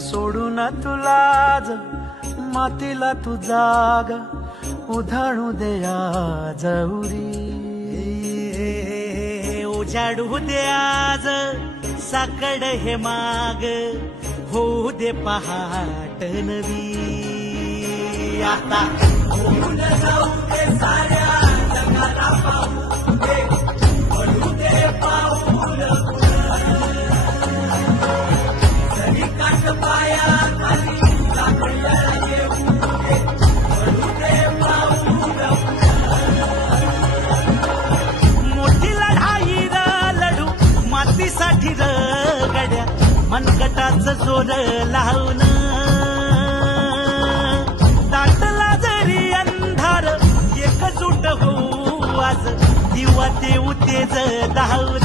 सोडून तुलाज मातीला तू जाग उधाणू दे आज उरी. उजाडू दे आज साकड हे माग होऊ दे पहाट नवी. आता होऊन जाऊ दे साऱ्या जगाला पाहू दे पडू दे पाऊल जरी काठ पाया खाली साकडला येऊ दे पडू दे पाऊल. मोठी लढाई र लढू मातीसाठी र गड्या मनगटाचं जोर लावून. दाटला जरी अंधार एकजूट होऊ आज दिवा देऊ तेज धावून.